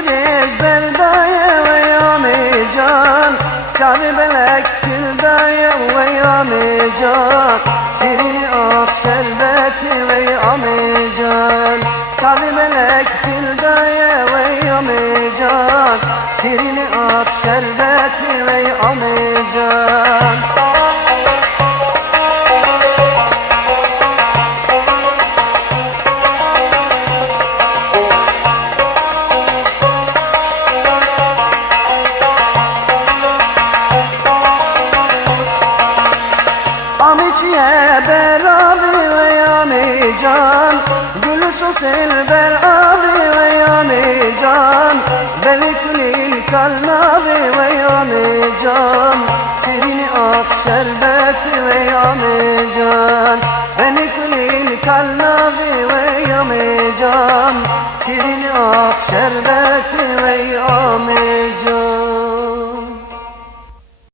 سريج بردايا ويامي جان شعبي بلك كل دايا ويامي جان سيريني أخ شربتي ويامي جان شعبي بلك كل دايا ويامي جان سيريني أخ شربتي ويامي جان Amiçiye berabi ve yami can Gülü sosil berabi ve yami can Belikulil kalmavi ve yami can Sirini ak şerbeti ve yami can Belikulil kalmavi ve yami can Sirini ak şerbeti